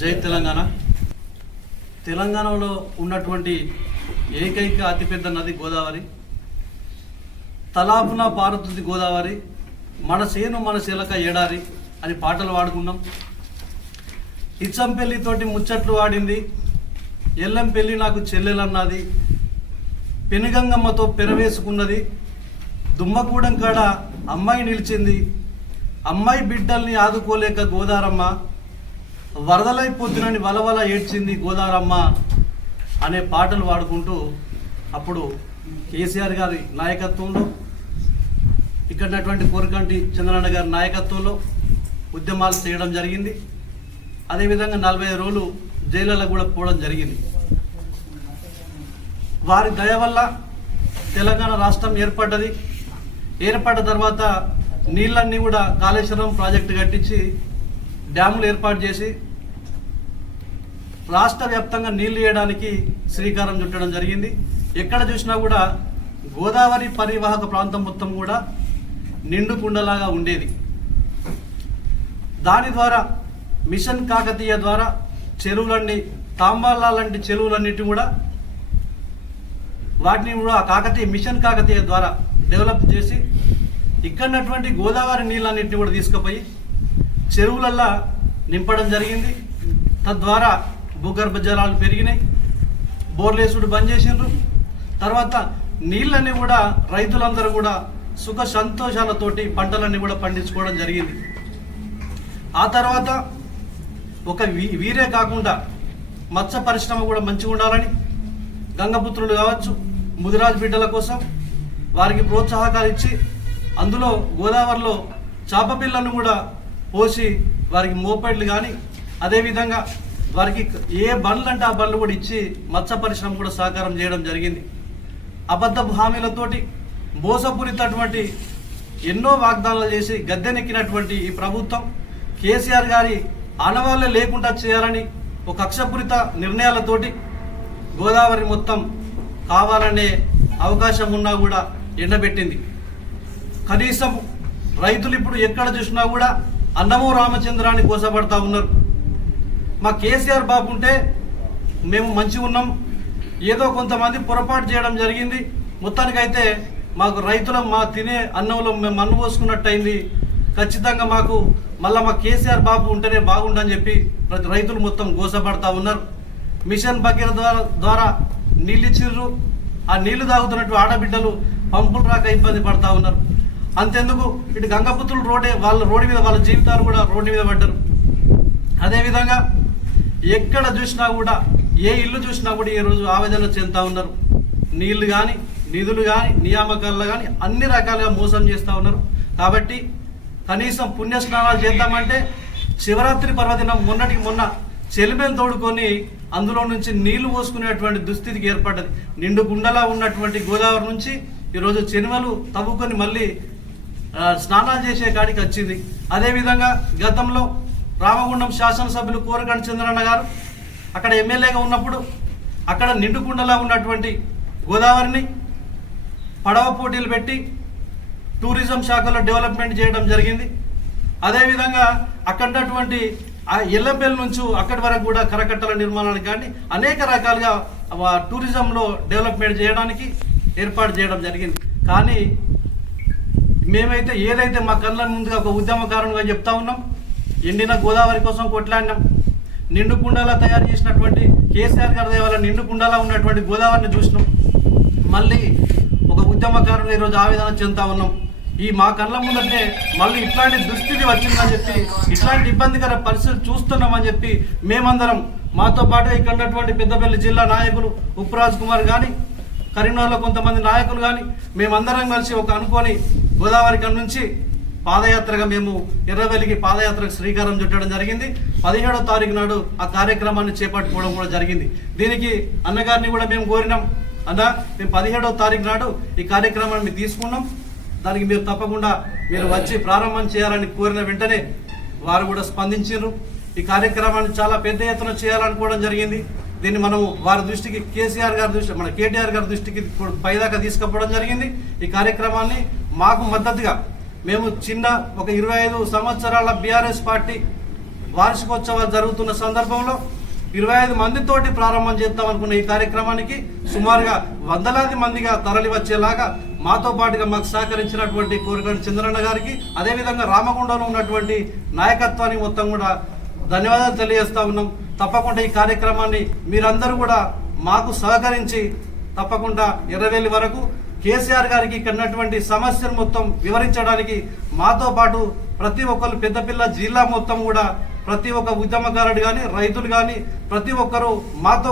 జై తెలంగాణ. తెలంగాణలో ఉన్నటువంటి ఏకైక అతిపెద్ద నది గోదావరి. తలాపున పారుతుంది గోదావరి, మన సేను మన శీలక ఏడారి అని పాటలు పాడుకున్నాం. ఇచ్చంపెల్లితోటి ముచ్చట్లు ఆడింది, ఎల్లం పెళ్ళి నాకు చెల్లెలన్నది, పెనుగంగమ్మతో పెరవేసుకున్నది, దుమ్మగూడెం కాడ అమ్మాయి నిలిచింది, అమ్మాయి బిడ్డల్ని ఆదుకోలేక గోదారమ్మ, వరదలైపోతున్నని వలవల ఏడ్చింది గోదారమ్మ అనే పాటలు పాడుకుంటూ అప్పుడు కేసీఆర్ గారి నాయకత్వంలో, ఇక్కడటువంటి కోరికంటి చంద్రన్న గారి నాయకత్వంలో ఉద్యమాలు చేయడం జరిగింది. అదేవిధంగా 45 రోజులు జైళ్ళలో కూడా పోవడం జరిగింది. వారి దయ వల్ల తెలంగాణ రాష్ట్రం ఏర్పడ్డది. ఏర్పడ్డ తర్వాత నీళ్ళన్నీ కూడా కాళేశ్వరం ప్రాజెక్టు కట్టించి డ్యాములు ఏర్పాటు చేసి రాష్ట్ర వ్యాప్తంగా నీళ్లు వేయడానికి శ్రీకారం చుట్టడం జరిగింది. ఎక్కడ చూసినా కూడా గోదావరి పరివాహక ప్రాంతం మొత్తం కూడా నిండు కుండలాగా ఉండేది. దాని ద్వారా మిషన్ కాకతీయ ద్వారా చెరువులన్నీ, తాంబాల లాంటి చెరువులన్నిటి కూడా వాటిని కూడా మిషన్ కాకతీయ ద్వారా డెవలప్ చేసి ఇక్కడటువంటి గోదావరి నీళ్ళన్నింటినీ కూడా తీసుకుపోయి చెరువులల్లో నింపడం జరిగింది. తద్వారా భూగర్భ జలాలు పెరిగినాయి, బోర్లేసుడు బంద్ చేసిండ్రు. తర్వాత నీళ్ళని కూడా రైతులందరూ కూడా సుఖ సంతోషాలతోటి పంటలన్నీ కూడా పండించుకోవడం జరిగింది. ఆ తర్వాత ఒక వీరే కాకుండా మత్స్య పరిశ్రమ కూడా మంచిగా ఉండాలని గంగపుత్రులు కావచ్చు, ముదిరాజు బిడ్డల కోసం వారికి ప్రోత్సాహకాలు ఇచ్చి అందులో గోదావరిలో చేప పిల్లలను కూడా పోసి వారికి మోపెడ్లు కానీ అదేవిధంగా వారికి ఏ బండ్లు అంటే ఆ బండ్లు కూడా ఇచ్చి మత్స్య పరిశ్రమ కూడా సహకారం చేయడం జరిగింది. అబద్ధపు హామీలతోటి మోసపూరితటువంటి ఎన్నో వాగ్దానాలు చేసి గద్దెనెక్కినటువంటి ఈ ప్రభుత్వం కేసీఆర్ గారి ఆనవాళ్ళే లేకుండా చేయాలని ఒక కక్షపూరిత నిర్ణయాలతోటి గోదావరి మొత్తం కావాలనే అవకాశం ఉన్నా కూడా ఎండబెట్టింది. కనీసం రైతులు ఇప్పుడు ఎక్కడ చూసినా కూడా అన్నమో రామచంద్రాన్ని కోసపడతా ఉన్నారు. మా కేసీఆర్ బాబు ఉంటే మేము మంచిగా ఉన్నాం, ఏదో కొంతమంది పొరపాటు చేయడం జరిగింది, మొత్తానికైతే మాకు రైతులకు మా తినే అన్నంలో మేము మన్ను పోసుకున్నట్టు అయింది, ఖచ్చితంగా మాకు మళ్ళీ మా కేసీఆర్ బాబు ఉంటేనే బాగుండని చెప్పి ప్రతి రైతులు మొత్తం గోసపడతా ఉన్నారు. మిషన్ భగీరథ ద్వారా నీళ్ళు ఇచ్చిర్రు, ఆ నీళ్లు తాగుతున్నట్టు ఆడబిడ్డలు పంపులు రాక ఇబ్బంది పడతా ఉన్నారు. అంతెందుకు ఇటు గంగపుత్రులు రోడ్డు మీద వాళ్ళ జీవితాలు కూడా రోడ్డు మీద పడ్డారు. అదేవిధంగా ఎక్కడ చూసినా కూడా ఏ ఇల్లు చూసినా కూడా ఈరోజు ఆవేదన చెందుతూ ఉన్నారు. నీళ్లు కానీ నిధులు కానీ నియామకాల్లో కానీ అన్ని రకాలుగా మోసం చేస్తూ ఉన్నారు. కాబట్టి కనీసం పుణ్యస్నానాలు చేద్దామంటే శివరాత్రి పర్వదినం మొన్నటికి మొన్న చెలిమేలు తోడుకొని అందులో నుంచి నీళ్లు పోసుకునేటువంటి దుస్థితికి ఏర్పడ్డది. నిండు గుండలా ఉన్నటువంటి గోదావరి నుంచి ఈరోజు చెరువులు తవ్వుకొని మళ్ళీ స్నానాలు చేసే కాడికి వచ్చింది. అదేవిధంగా గతంలో రామగుండం శాసనసభ్యులు కోరికంటి చంద్రన్న గారు అక్కడ ఎమ్మెల్యేగా ఉన్నప్పుడు అక్కడ నిండుకుండలా ఉన్నటువంటి గోదావరిని పడవ పోటీలు పెట్టి టూరిజం శాఖలో డెవలప్మెంట్ చేయడం జరిగింది. అదేవిధంగా అక్కడటువంటి ఎల్లంపల్లి నుంచి అక్కడి వరకు కూడా కరకట్టల నిర్మాణానికి కానీ అనేక రకాలుగా టూరిజంలో డెవలప్మెంట్ చేయడానికి ఏర్పాటు చేయడం జరిగింది. కానీ మేమైతే ఏదైతే మా కళ్ళ ముందుగా ఒక ఉద్యమకారునిగా చెప్తా ఉన్నాం, ఎండిన గోదావరి కోసం కొట్లాడినాం. నిండు కుండలా తయారు చేసినటువంటి కేసీఆర్ గారి దేవాల నిండు కుండలా ఉన్నటువంటి గోదావరిని చూసినాం. మళ్ళీ ఒక ఉద్యమకారుని ఈరోజు ఆవేదన చెందుతా ఉన్నాం. ఈ మా కళ్ళ ముందంటే మళ్ళీ ఇట్లాంటి దుస్థితి వచ్చిందని చెప్పి, ఇట్లాంటి ఇబ్బందికర పరిస్థితులు చూస్తున్నామని చెప్పి మేమందరం, మాతో పాటు ఇక్కడ ఉన్నటువంటి పెద్దపల్లి జిల్లా నాయకులు ఉప్పురాజ్ కుమార్ కానీ, కరీంనగర్లో కొంతమంది నాయకులు కానీ మేమందరం కలిసి ఒక అనుకొని గోదావరి కడ నుంచి పాదయాత్రగా మేము ఎర్రవెల్లికి పాదయాత్రకు శ్రీకారం చుట్టడం జరిగింది. 17వ తారీఖు నాడు ఆ కార్యక్రమాన్ని చేపట్టుకోవడం కూడా జరిగింది. దీనికి అన్నగారిని కూడా మేము కోరినాం, అన్న మేము 17వ తారీఖు నాడు ఈ కార్యక్రమాన్ని మేము తీసుకున్నాం, దానికి మీరు తప్పకుండా మీరు వచ్చి ప్రారంభం చేయాలని కోరిన వెంటనే వారు కూడా స్పందించారు. ఈ కార్యక్రమాన్ని చాలా పెద్ద ఎత్తున చేయాలనుకోవడం జరిగింది. దీన్ని మనం వారి దృష్టికి కేసీఆర్ గారి దృష్టి మన కేటీఆర్ గారి దృష్టికి పైదాకా తీసుకుపోవడం జరిగింది. ఈ కార్యక్రమాన్ని మాకు మద్దతుగా మేము చిన్న ఒక 25 సంవత్సరాల బీఆర్ఎస్ పార్టీ వార్షికోత్సవాలు జరుగుతున్న సందర్భంలో 25 మందితోటి ప్రారంభం చేద్దాం అనుకున్న ఈ కార్యక్రమానికి సుమారుగా వందలాది మందిగా తరలి వచ్చేలాగా మాతో పాటుగా మాకు సహకరించినటువంటి కోరికంటి చంద్రన్న గారికి, అదేవిధంగా రామగుండంలో ఉన్నటువంటి నాయకత్వానికి మొత్తం కూడా ధన్యవాదాలు తెలియజేస్తా ఉన్నాం. తప్పకుండా ఈ కార్యక్రమాన్ని మీరందరూ కూడా మాకు సహకరించి తప్పకుండా ఎర్రవెల్లి వరకు కేసీఆర్ గారికి ఇక్కడ ఉన్నటువంటి సమస్యలు మొత్తం వివరించడానికి మాతో పాటు ప్రతి ఒక్కరు పెద్దపిల్ల జిల్లా మొత్తం కూడా ప్రతి ఒక్క ఉద్యమకారుడు కానీ రైతులు కానీ ప్రతి ఒక్కరూ మాతో